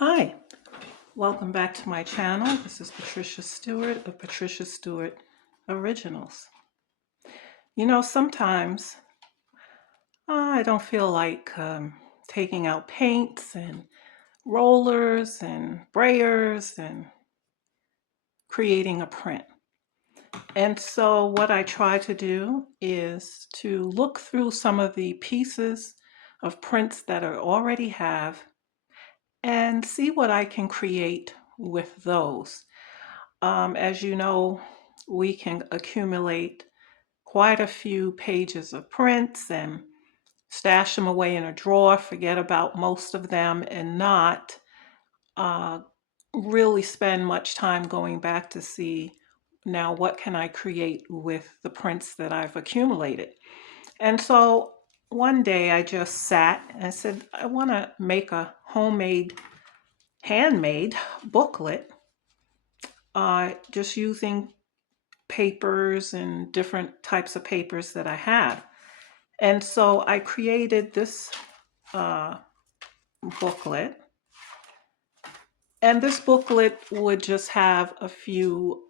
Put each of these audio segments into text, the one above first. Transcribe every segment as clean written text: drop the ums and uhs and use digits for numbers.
Hi, welcome back to my channel. This is Patricia Stewart of Patricia Stewart Originals. Sometimes I don't feel like taking out paints and rollers and brayers and creating a print. And so what I try to do is to look through some of the pieces of prints that I already have and see what I can create with those. As you know, we can accumulate quite a few pages of prints and stash them away in a drawer, forget about most of them, and not uh, really spend much time going back to see now what can I create with the prints that I've accumulated. And so one day I just sat and said, I want to make a handmade booklet, just using papers and different types of papers that I have. And so I created this uh, booklet. And this booklet would just have a few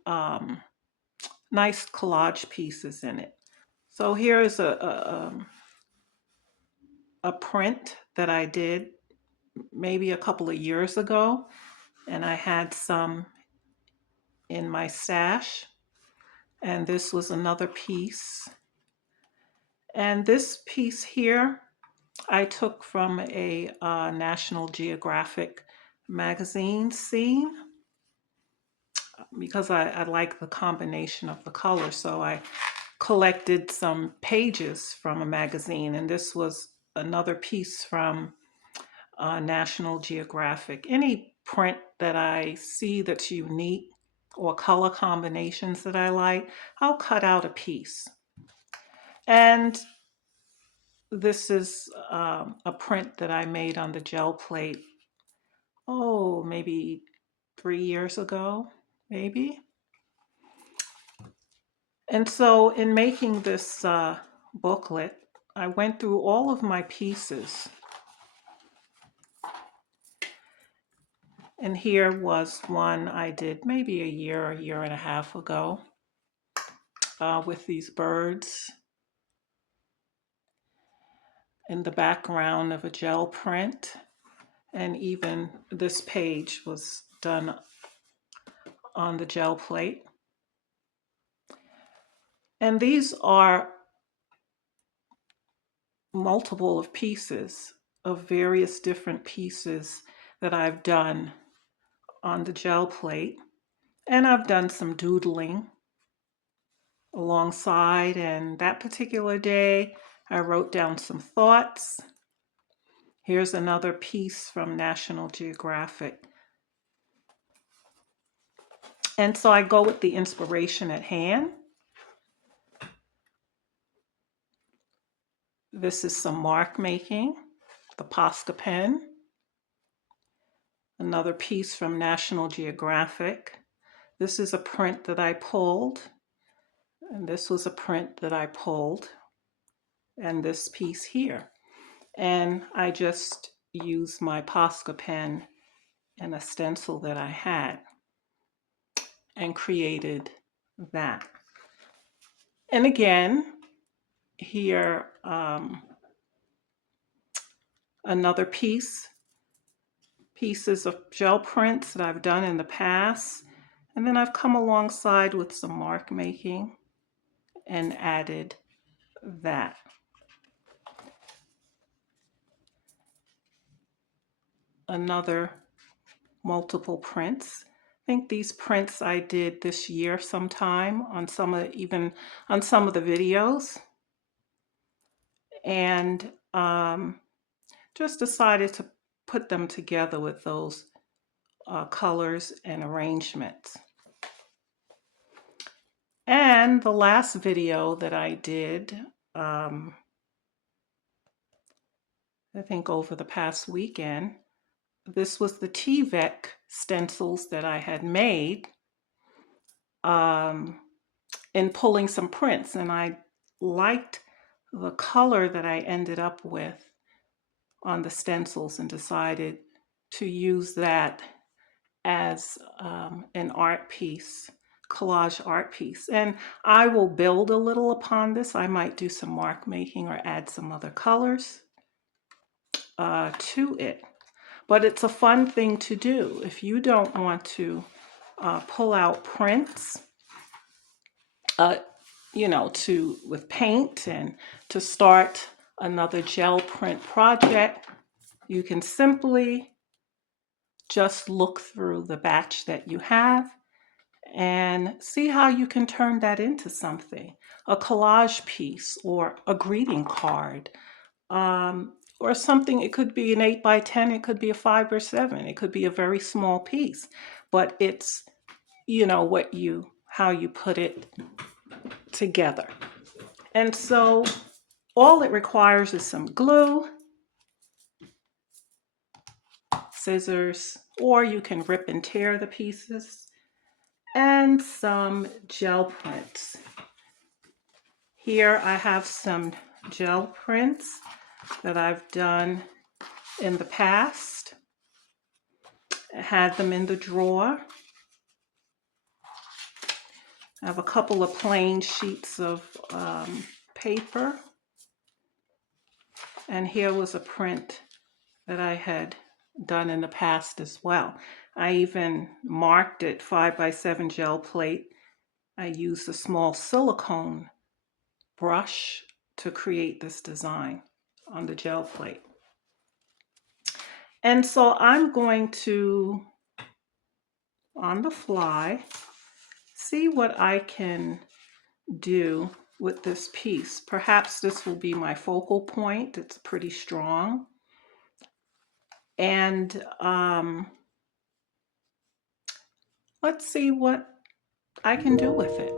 nice collage pieces in it. So here is a print that I did maybe a couple of years ago. And I had some in my stash. And this was another piece. And this piece here I took from a National Geographic magazine scene because I like the combination of the colors. So I collected some pages from a magazine, and this was another piece from National Geographic. Any print that I see that's unique or color combinations that I like, I'll cut out a piece. And this is a print that I made on the gel plate, maybe 3 years ago, maybe. And so in making this booklet, I went through all of my pieces. And here was one I did maybe a year and a half ago with these birds in the background of a gel print. And even this page was done on the gel plate. And these are multiple of pieces of various different pieces that I've done on the gel plate. And I've done some doodling alongside. And that particular day, I wrote down some thoughts. Here's another piece from National Geographic. And so I go with the inspiration at hand. This is some mark making, the Posca pen. Another piece from National Geographic. This is a print that I pulled, and this was a print that I pulled, and this piece here. And I just used my Posca pen and a stencil that I had and created that. And again, here, another pieces of gel prints that I've done in the past. And then I've come alongside with some mark making and added that. Another multiple prints. I think these prints I did this year sometime on even on some of the videos. And just decided to put them together with those colors and arrangements. And the last video that I did, I think over the past weekend, this was the TVEC stencils that I had made in pulling some prints. And I liked the color that I ended up with on the stencils and decided to use that as an art piece, collage art piece. And I will build a little upon this. I might do some mark making or add some other colors to it. But it's a fun thing to do. If you don't want to pull out prints, with paint and to start another gel print project, you can simply just look through the batch that you have and see how you can turn that into something, a collage piece or a greeting card, or something. It could be an 8 by 10, it could be a 5 or 7, it could be a very small piece, but it's, how you put it together. And so all it requires is some glue, scissors, or you can rip and tear the pieces, and some gel prints. Here I have some gel prints that I've done in the past. I had them in the drawer. I have a couple of plain sheets of paper. And here was a print that I had done in the past as well. I even marked it 5 by 7 gel plate. I used a small silicone brush to create this design on the gel plate. And so I'm going to, on the fly, see what I can do with this piece. Perhaps this will be my focal point. It's pretty strong. And let's see what I can do with it.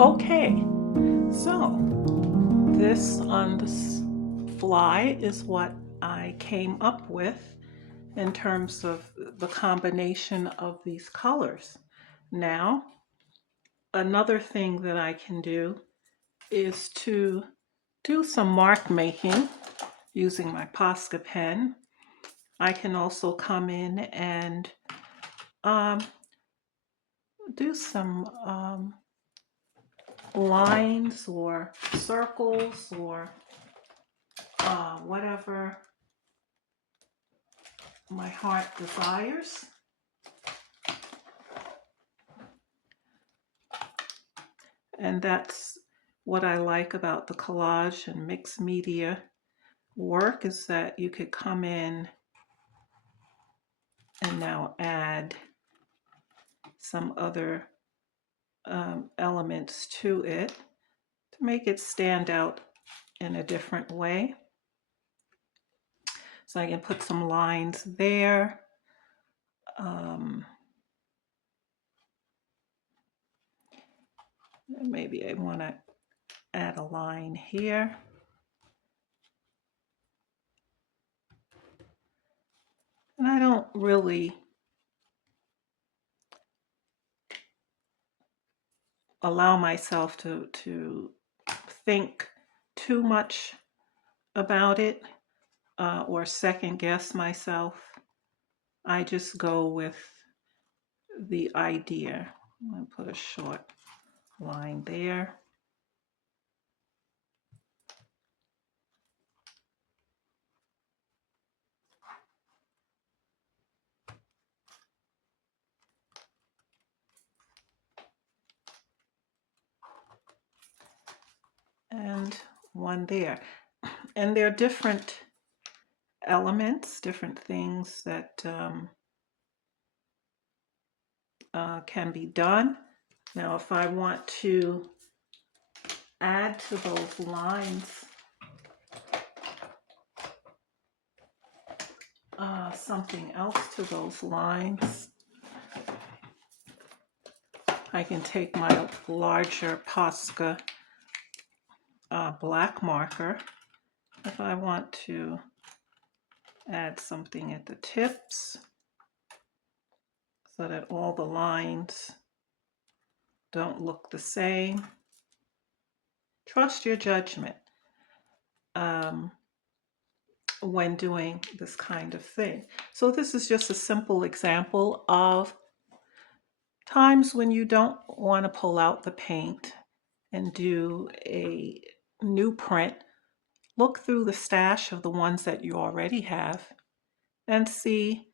Okay, so this on the fly is what I came up with in terms of the combination of these colors. Now, another thing that I can do is to do some mark making using my Posca pen. I can also come in and do some lines or circles or whatever my heart desires. And that's what I like about the collage and mixed media work, is that you could come in and now add some other elements to it to make it stand out in a different way. So I can put some lines there. Maybe I want to add a line here. And I don't really allow myself to think too much about it or second guess myself. I just go with the idea. I'm going to put a short line there. And one there. And there are different elements, different things that can be done. Now, if I want to add to those lines something else to those lines, I can take my larger Posca black marker. If I want to add something at the tips so that all the lines don't look the same, trust your judgment when doing this kind of thing. So this is just a simple example of times when you don't want to pull out the paint and do a new print. Look through the stash of the ones that you already have and see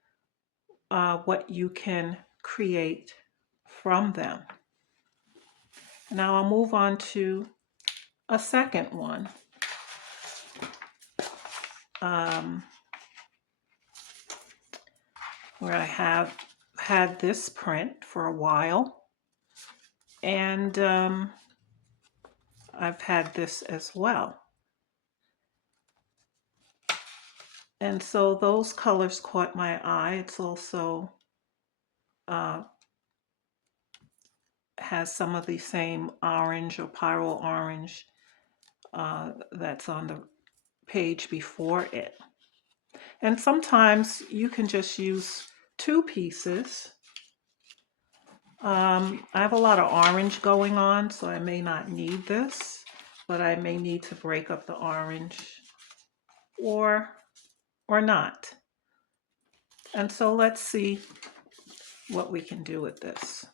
what you can create from them. Now I'll move on to a second one. Where I have had this print for a while, and I've had this as well. And so those colors caught my eye. It's also uh, has some of the same orange or pyrrole orange that's on the page before it. And sometimes you can just use 2 pieces. I have a lot of orange going on, so I may not need this, but I may need to break up the orange or not. And so let's see what we can do with this.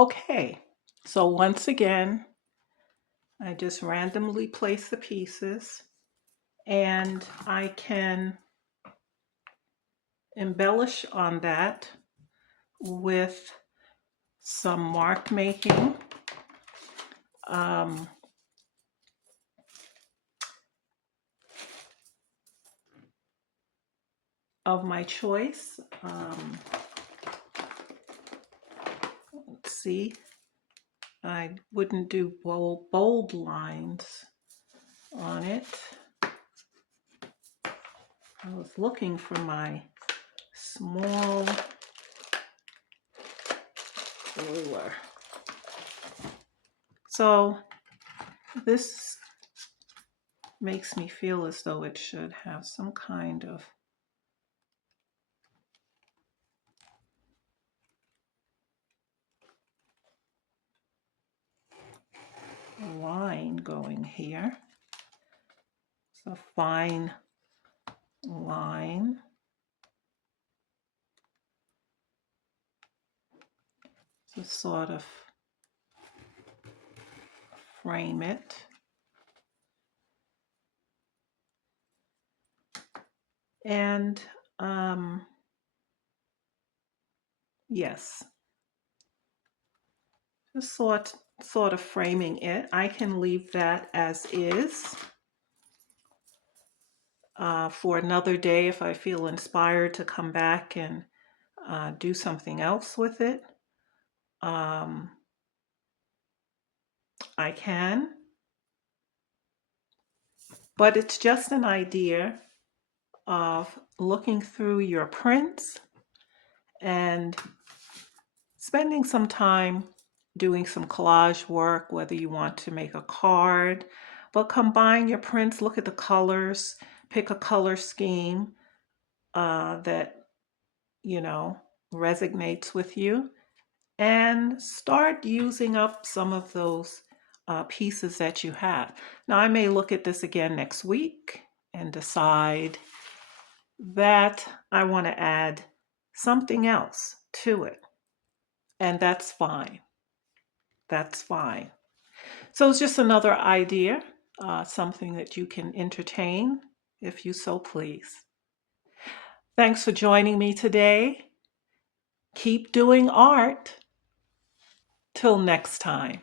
Okay, so once again, I just randomly place the pieces, and I can embellish on that with some mark making. Um, of my choice. Let's see, I wouldn't do bold lines on it. I was looking for my small ruler. So this makes me feel as though it should have some kind of line going here. It's a fine line. To sort of frame it. And yes, just sort of framing it. I can leave that as is for another day if I feel inspired to come back and do something else with it. I can, but it's just an idea of looking through your prints and spending some time doing some collage work, whether you want to make a card, but combine your prints, look at the colors, pick a color scheme that, you know, resonates with you, and start using up some of those pieces that you have. Now, I may look at this again next week and decide that I want to add something else to it, and that's fine. That's fine. So it's just another idea, something that you can entertain if you so please. Thanks for joining me today. Keep doing art. Till next time.